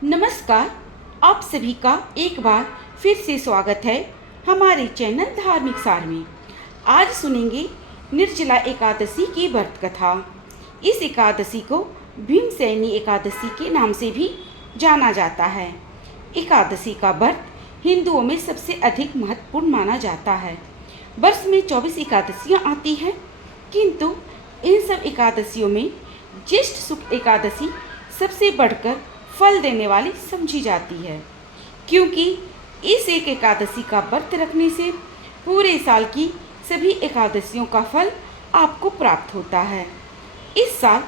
नमस्कार। आप सभी का एक बार फिर से स्वागत है हमारे चैनल धार्मिक सार में। आज सुनेंगे निर्जला एकादशी की व्रत कथा। इस एकादशी को भीमसेनी एकादशी के नाम से भी जाना जाता है। एकादशी का व्रत हिंदुओं में सबसे अधिक महत्वपूर्ण माना जाता है। वर्ष में 24 एकादशियाँ आती हैं, किंतु इन सब एकादशियों में ज्येष्ठ शुक्ल एकादशी सबसे बढ़कर फल देने वाली समझी जाती है, क्योंकि इस एक एकादशी का व्रत रखने से पूरे साल की सभी एकादशियों का फल आपको प्राप्त होता है। इस साल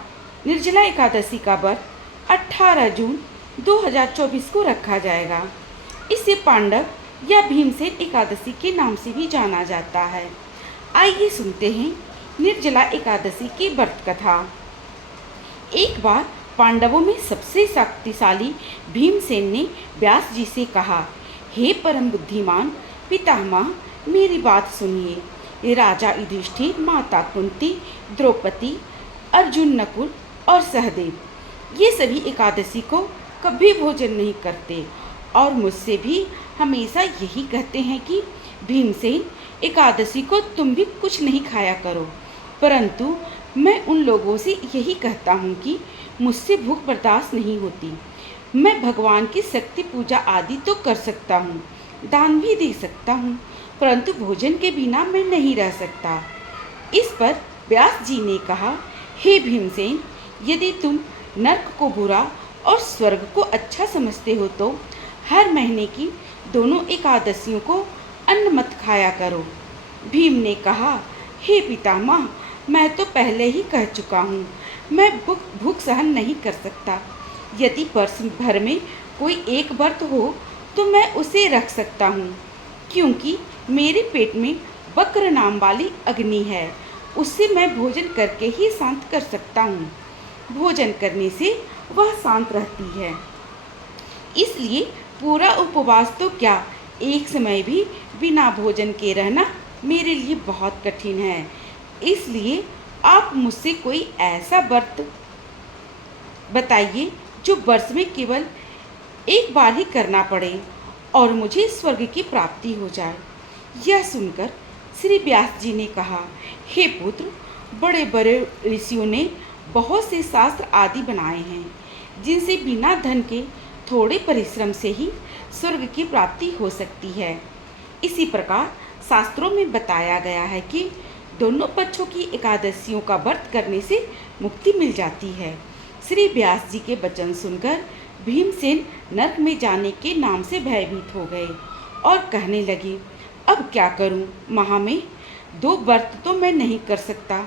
निर्जला एकादशी का व्रत 18 जून 2024 को रखा जाएगा। इसे पांडव या भीमसेन एकादशी के नाम से भी जाना जाता है। आइए सुनते हैं निर्जला एकादशी की व्रत कथा। एक बार पांडवों में सबसे शक्तिशाली भीमसेन ने व्यास जी से कहा, हे परम बुद्धिमान पितामह, मेरी बात सुनिए। राजा युधिष्ठिर, माता कुंती, द्रौपदी, अर्जुन, नकुल और सहदेव ये सभी एकादशी को कभी भोजन नहीं करते और मुझसे भी हमेशा यही कहते हैं कि भीमसेन एकादशी को तुम भी कुछ नहीं खाया करो। परंतु मैं उन लोगों से यही कहता हूँ कि मुझसे भूख बर्दाश्त नहीं होती। मैं भगवान की शक्ति पूजा आदि तो कर सकता हूँ, दान भी दे सकता हूँ, परंतु भोजन के बिना मैं नहीं रह सकता। इस पर व्यास जी ने कहा, हे भीमसेन, यदि तुम नरक को बुरा और स्वर्ग को अच्छा समझते हो तो हर महीने की दोनों एकादशियों को अन्न मत खाया करो। भीम ने कहा, हे पितामह, मैं तो पहले ही कह चुका हूँ, मैं भूख सहन नहीं कर सकता। यदि वर्ष भर में कोई एक व्रत हो तो मैं उसे रख सकता हूँ, क्योंकि मेरे पेट में वक्र नाम वाली अग्नि है, उससे मैं भोजन करके ही शांत कर सकता हूँ। भोजन करने से वह शांत रहती है। इसलिए पूरा उपवास तो क्या, एक समय भी बिना भोजन के रहना मेरे लिए बहुत कठिन है। इसलिए आप मुझसे कोई ऐसा व्रत बताइए जो वर्ष में केवल एक बार ही करना पड़े और मुझे स्वर्ग की प्राप्ति हो जाए। यह सुनकर श्री व्यास जी ने कहा, हे पुत्र, बड़े बड़े ऋषियों ने बहुत से शास्त्र आदि बनाए हैं, जिनसे बिना धन के थोड़े परिश्रम से ही स्वर्ग की प्राप्ति हो सकती है। इसी प्रकार शास्त्रों में बताया गया है कि दोनों पक्षों की एकादशियों का व्रत करने से मुक्ति मिल जाती है। श्री व्यास जी के वचन सुनकर भीमसेन नरक में जाने के नाम से भयभीत हो गए और कहने लगे, अब क्या करूं? में 2 व्रत तो मैं नहीं कर सकता,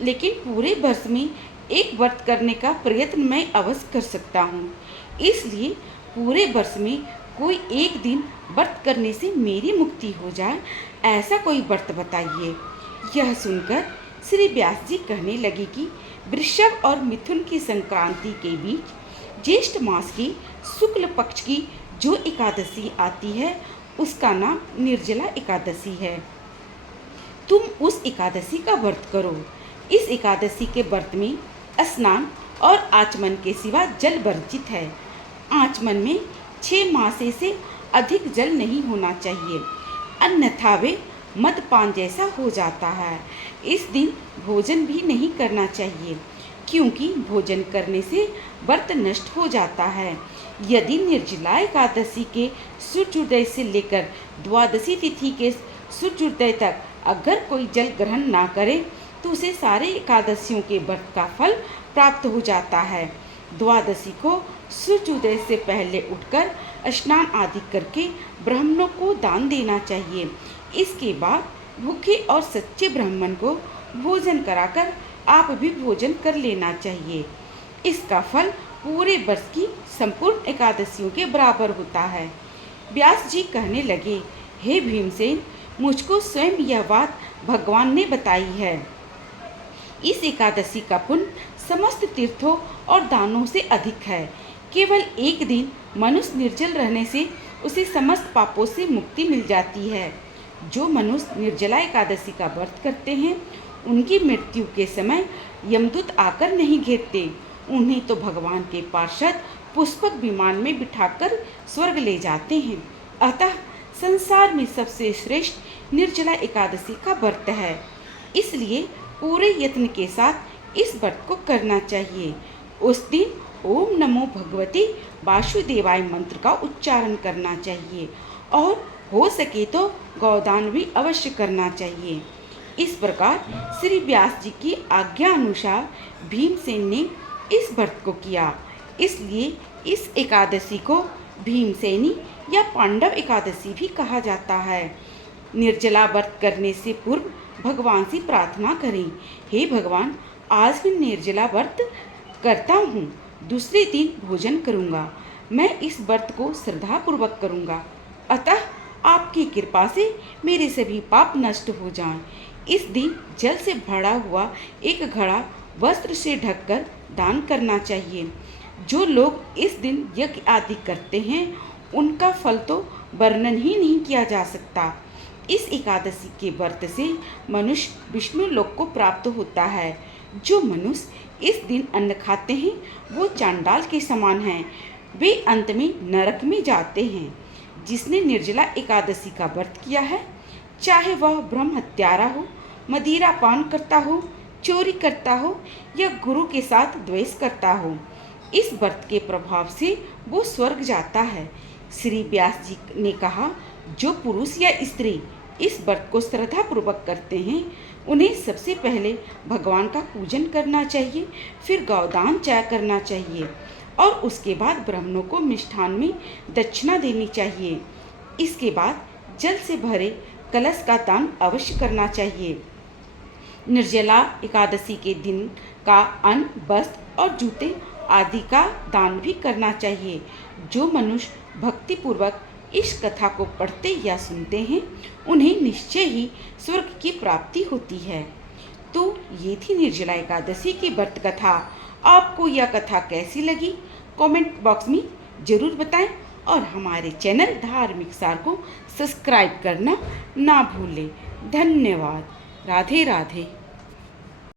लेकिन पूरे वर्ष में एक व्रत करने का प्रयत्न मैं अवश्य कर सकता हूं। इसलिए पूरे वर्ष में कोई एक दिन व्रत करने से मेरी मुक्ति हो जाए, ऐसा कोई व्रत बताइए। यह सुनकर श्री व्यास जी कहने लगे कि वृषभ और मिथुन की संक्रांति के बीच ज्येष्ठ मास की शुक्ल पक्ष की जो एकादशी आती है उसका नाम निर्जला एकादशी है। तुम उस एकादशी का व्रत करो। इस एकादशी के व्रत में स्नान और आचमन के सिवा जल वर्जित है। आचमन में 6 मासे से अधिक जल नहीं होना चाहिए, अन्यथा वे मदपान जैसा हो जाता है। इस दिन भोजन भी नहीं करना चाहिए, क्योंकि भोजन करने से व्रत नष्ट हो जाता है। यदि निर्जला एकादशी के सूर्योदय से लेकर द्वादशी तिथि के सूर्योदय तक अगर कोई जल ग्रहण ना करे तो उसे सारे एकादशियों के व्रत का फल प्राप्त हो जाता है। द्वादशी को सूर्योदय से पहले उठकर स्नान आदि करके ब्राह्मणों को दान देना चाहिए। इसके बाद भूखे और सच्चे ब्राह्मण को भोजन कराकर आप भी भोजन कर लेना चाहिए। इसका फल पूरे वर्ष की संपूर्ण एकादशियों के बराबर होता है। व्यास जी कहने लगे, हे भीमसेन, मुझको स्वयं यह बात भगवान ने बताई है। इस एकादशी का पुण्य समस्त तीर्थों और दानों से अधिक है। केवल एक दिन मनुष्य निर्जल रहने से उसे समस्त पापों से मुक्ति मिल जाती है। जो मनुष्य निर्जला एकादशी का व्रत करते हैं उनकी मृत्यु के समय यमदूत आकर नहीं घेरते, उन्हें तो भगवान के पार्षद पुष्पक विमान में बिठाकर स्वर्ग ले जाते हैं। अतः संसार में सबसे श्रेष्ठ निर्जला एकादशी का व्रत है, इसलिए पूरे यत्न के साथ इस व्रत को करना चाहिए। उस दिन ओम नमो भगवते वासुदेवाय मंत्र का उच्चारण करना चाहिए और हो सके तो गौदान भी अवश्य करना चाहिए। इस प्रकार श्री व्यास जी की आज्ञा अनुसार भीमसेन ने इस व्रत को किया, इसलिए इस एकादशी को भीमसेनी या पांडव एकादशी भी कहा जाता है। निर्जला व्रत करने से पूर्व भगवान से प्रार्थना करें, हे भगवान, आज मैं निर्जला व्रत करता हूँ, दूसरे दिन भोजन करूँगा। मैं इस व्रत को श्रद्धापूर्वक करूँगा, अतः आपकी कृपा से मेरे सभी पाप नष्ट हो जाएं। इस दिन जल से भरा हुआ एक घड़ा वस्त्र से ढककर दान करना चाहिए। जो लोग इस दिन यज्ञ आदि करते हैं उनका फल तो वर्णन ही नहीं किया जा सकता। इस एकादशी के व्रत से मनुष्य विष्णु लोक को प्राप्त होता है। जो मनुष्य इस दिन अन्न खाते हैं वो चांडाल के समान हैं, वे अंत में नरक में जाते हैं। जिसने निर्जला एकादशी का व्रत किया है, चाहे वह ब्रह्म हत्यारा हो, मदिरा पान करता हो, चोरी करता हो या गुरु के साथ द्वेष करता हो, इस व्रत के प्रभाव से वो स्वर्ग जाता है। श्री व्यास जी ने कहा, जो पुरुष या स्त्री इस व्रत को श्रद्धापूर्वक करते हैं उन्हें सबसे पहले भगवान का पूजन करना चाहिए, फिर गौदान चाय करना चाहिए और उसके बाद ब्राह्मणों को मिष्ठान में दक्षिणा देनी चाहिए। इसके बाद जल से भरे कलश का दान अवश्य करना चाहिए। निर्जला एकादशी के दिन का अन्न, वस्त्र और जूते आदि का दान भी करना चाहिए। जो मनुष्य भक्तिपूर्वक इस कथा को पढ़ते या सुनते हैं उन्हें निश्चय ही स्वर्ग की प्राप्ति होती है। तो ये थी निर्जला एकादशी की व्रत कथा। आपको यह कथा कैसी लगी कमेंट बॉक्स में ज़रूर बताएं और हमारे चैनल धार्मिक सार को सब्सक्राइब करना ना भूलें। धन्यवाद। राधे राधे।